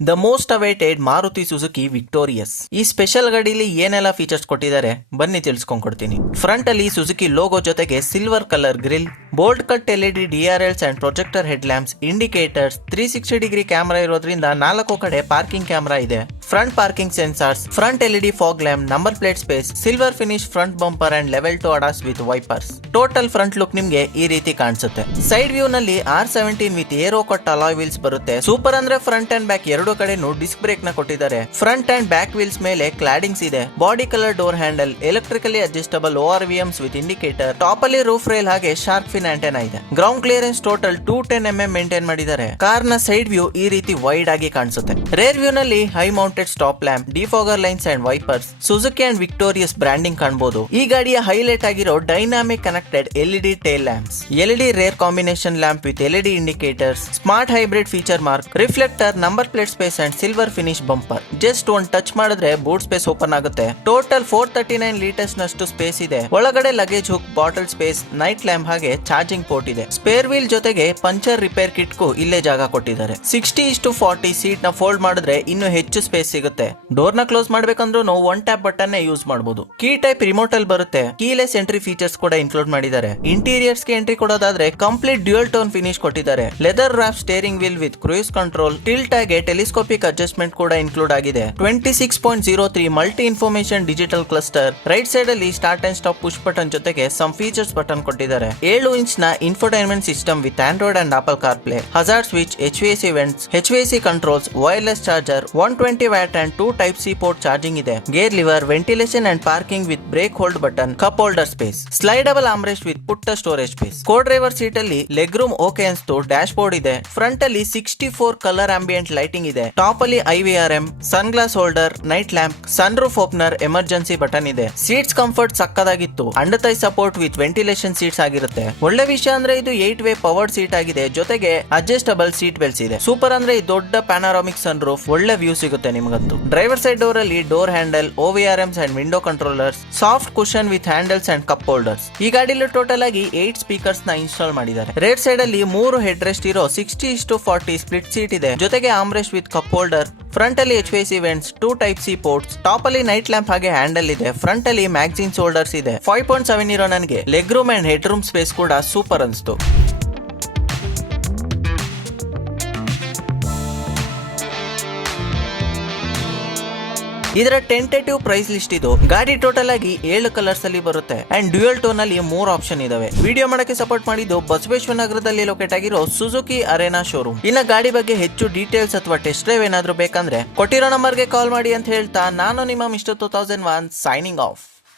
The most awaited Maruti Suzuki Victoris. ಈ special ಗಾಡಿಲಿ ಏನೆಲ್ಲ ಫೀಚರ್ಸ್ ಕೊಟ್ಟಿದ್ದಾರೆ ಬನ್ನಿ ತಿಳಿಸ್ಕೊಂಡ್ಕೊಡ್ತೀನಿ. ಫ್ರಂಟ್ ಅಲ್ಲಿ ಸುಜುಕಿ ಲೋಗೋ ಜೊತೆಗೆ silver colour grille, bold cut LED DRLs and projector head lamps, indicators, 360 degree camera ಇರೋದ್ರಿಂದ 4 ಕಡೆ ಪಾರ್ಕಿಂಗ್ ಕ್ಯಾಮೆರಾ ಇದೆ, front parking sensors, front LED fog lamp, number plate space, silver finish front bumper and level 2 ADAS with wipers. Total front look ನಿಮ್ಗೆ ಈ ರೀತಿ ಕಾಣಿಸುತ್ತೆ. Side view ನಲ್ಲಿ R17 with aero cut alloy wheels ಬರುತ್ತೆ. Super ಅಂದ್ರೆ front and back ಎರಡು ಕಡೆನೂ disc brake ನ ಕೊಟ್ಟಿದ್ದಾರೆ. ಫ್ರಂಟ್ ಅಂಡ್ ಬ್ಯಾಕ್ ವೀಲ್ಸ್ ಮೇಲೆ ಕ್ಲಾಡಿಂಗ್ಸ್ ಇದೆ. Body colour door handle, electrically adjustable ORVMs with indicator, top ಅಲ್ಲಿ ರೂಫ್ ರೈಲ್ ಹಾಗೆ ಶಾರ್ಕ್ ಫಿನ್ ಆಂಟೆನಾ ಇದೆ. Ground clearance total 210 mm maintain ಮಾಡಿದ್ದಾರೆ. ಕಾರ್ ನ ಸೈಡ್ ವ್ಯೂ ಈ ರೀತಿ ವೈಡ್ ಆಗಿ ಕಾಣಿಸುತ್ತೆ. ರೇರ್ ವ್ಯೂ ನಲ್ಲಿ high mounted stop lamp, defogger lines and wipers, Suzuki and victorious branding ಕಾಣಬಹುದು. ಈ ಗಾಡಿಯ ಹೈಲೈಟ್ ಆಗಿರೋ dynamic connected LED tail lamps, LED rear combination lamp with LED indicators, smart hybrid feature mark, reflector, number plate space and silver finish bumper. Just ಒಂದ್ touch ಮಾಡಿದ್ರೆ boot space open ಆಗುತ್ತೆ. Total 439 litres ನಷ್ಟು space ಇದೆ. ಒಳಗಡೆ luggage hook, bottle space, night lamp ಹಾಗೆ charging port ಇದೆ. Spare wheel ಜೊತೆಗೆ puncture repair kit ಗೂ ಇಲ್ಲೇ ಜಾಗ ಕೊಟ್ಟಿದ್ದಾರೆ. 60:40 ಸೀಟ್ ನ ಫೋಲ್ಡ್ ಮಾಡಿದ್ರೆ ಇನ್ನು ಹೆಚ್ಚು ಸ್ಪೇಸ್ ಸಿಗುತ್ತೆ. ಡೋರ್ ನ ಕ್ಲೋಸ್ ಮಾಡ್ಬೇಕಂದ್ರೂ ನಾವು ಒನ್ ಟ್ಯಾಪ್ ಬಟನ್ ಯೂಸ್ ಮಾಡಬಹುದು. ಕೀ ಟೈಪ್ ರಿಮೋಟ್ ಅಲ್ಲಿ ಬರುತ್ತೆ. ಕೀಲೆಸ್ ಎಂಟ್ರಿ ಫೀಚರ್ಸ್ ಕೂಡ ಇನ್ಕ್ಲೂಡ್ ಮಾಡಿದ್ದಾರೆ. ಇಂಟೀರಿಯರ್ಸ್ ಗೆ ಎಂಟ್ರಿ ಕೊಡೋದಾದ್ರೆ ಕಂಪ್ಲೀಟ್ ಡ್ಯೂಯಲ್ ಟೋನ್ ಫಿನಿಶ್ ಕೊಟ್ಟಿದ್ದಾರೆ. Leather wrap steering wheel with cruise control, tilt ಆಗಿ ಟೆಲಿಸ್ಕೋಪಿಕ್ ಅಡ್ಜಸ್ಟ್ಮೆಂಟ್ ಕೂಡ ಇನ್ಕ್ಲೂಡ್ ಆಗಿದೆ. 26.03 multi information digital cluster. Right side ಅಲ್ಲಿ start and stop push button ಜೊತೆಗೆ ಸಮ್ ಫೀಚರ್ಸ್ ಬಟನ್ ಕೊಟ್ಟಿದ್ದಾರೆ. 7 inch ನ infotainment system with Android and apple CarPlay, hazard switch, HVAC vents, HVAC controls, wireless charger, 120 watt and 2 type C port charging ಇದೆ. Gear lever, ventilation and parking with brake hold button, cup holder space, slidable armrest with ಪುಟ್ಟ storage space. Co driver seat ಅಲ್ಲಿ leg room okay ಅನ್ಸ್ತು. Dashboard ಇದೆ. Front ಅಲ್ಲಿ 64 colour ambient lighting ಇದೆ. Top ಅಲ್ಲಿ IVRM, sunglass holder, night lamp, sunroof opener, emergency button ಇದೆ. Seats comfort ಸಕ್ಕದಾಗಿತ್ತು. Under thigh support with ventilation seats ಆಗಿರುತ್ತೆ. ಒಳ್ಳೆ ವಿಷಯ ಅಂದ್ರೆ ಇದು 8 ವೇ ಪವರ್ಡ್ ಸೀಟ್ ಆಗಿದೆ. ಜೊತೆಗೆ ಅಡ್ಜಸ್ಟಬಲ್ ಸೀಟ್ ಬೆಲ್ಟ್ಸ್ ಇದೆ. ಸೂಪರ್ ಅಂದ್ರೆ ಈ ದೊಡ್ಡ ಪ್ಯಾನರಾಮಿಕ್ ಸನ್ ರೂಫ್, ಒಳ್ಳೆ ವ್ಯೂ ಸಿಗುತ್ತೆ ನಿಮಗಂತೂ. ಡ್ರೈವರ್ ಸೈಡ್ ಡೋರ್ ಅಲ್ಲಿ door handle, OVRMs and window controllers, soft cushion with handles and cup holders. ಈ ಗಾಡಿಲಿ ಟೋಟಲ್ ಆಗಿ 8 ಸ್ಪೀಕರ್ಸ್ ನ ಇನ್ಸ್ಟಾಲ್ ಮಾಡಿದ್ದಾರೆ. ರೇಟ್ ಸೈಡ್ ಅಲ್ಲಿ 3 ಹೆಡ್ ರೆಸ್ಟ್ ಇರೋ 60:40 ಸ್ಪ್ಲಿಟ್ ಸೀಟ್ ಇದೆ. ಜೊತೆಗೆ armrest with cup holder. Front ಅಲ್ಲಿ HVAC vents, 2 type C ports, top ಅಲ್ಲಿ ನೈಟ್ ಲ್ಯಾಂಪ್ ಹಾಗೆ ಹ್ಯಾಂಡಲ್ ಇದೆ. ಫ್ರಂಟ್ ಅಲ್ಲಿ ಮ್ಯಾಗ್ಝಿನ್ಸ್ ಹೋಲ್ಡರ್ಸ್ ಇದೆ. 5.7 ಇರೋ ನನಗೆ leg room and head room space ಕೂಡ ಸೂಪರ್ ಅನ್ಸ್ತು. ಇದರ ಟೆಂಟೇಟಿವ್ ಪ್ರೈಸ್ ಲಿಸ್ಟ್ ಇದು. ಗಾಡಿ ಟೋಟಲ್ ಆಗಿ 7 ಕಲರ್ಸ್ ಅಲ್ಲಿ ಬರುತ್ತೆ ಅಂಡ್ ಡ್ಯೂಯಲ್ ಟೋನ್ ಅಲ್ಲಿ 3 ಆಪ್ಷನ್ ಇದಾವೆ. ವಿಡಿಯೋ ಮಾಡಕ್ಕೆ ಸಪೋರ್ಟ್ ಮಾಡಿದ್ದು ಬಸವೇಶ್ವರ ನಗರದಲ್ಲಿ ಲೊಕೇಟ್ ಆಗಿರೋ ಸುಜುಕಿ ಅರೇನಾ ಶೋರೂಮ್. ಇನ್ನ ಗಾಡಿ ಬಗ್ಗೆ ಹೆಚ್ಚು ಡೀಟೇಲ್ಸ್ ಅಥವಾ ಟೆಸ್ಟ್ ಡ್ರೈವ್ ಏನಾದ್ರು ಬೇಕಂದ್ರೆ ಕೊಟ್ಟಿರೋ ನಂಬರ್ಗೆ ಕಾಲ್ ಮಾಡಿ ಅಂತ ಹೇಳ್ತಾ ನಾನು ನಿಮ್ಮ ಮಿಸ್ಟರ್ 2001 ಸೈನಿಂಗ್ ಆಫ್.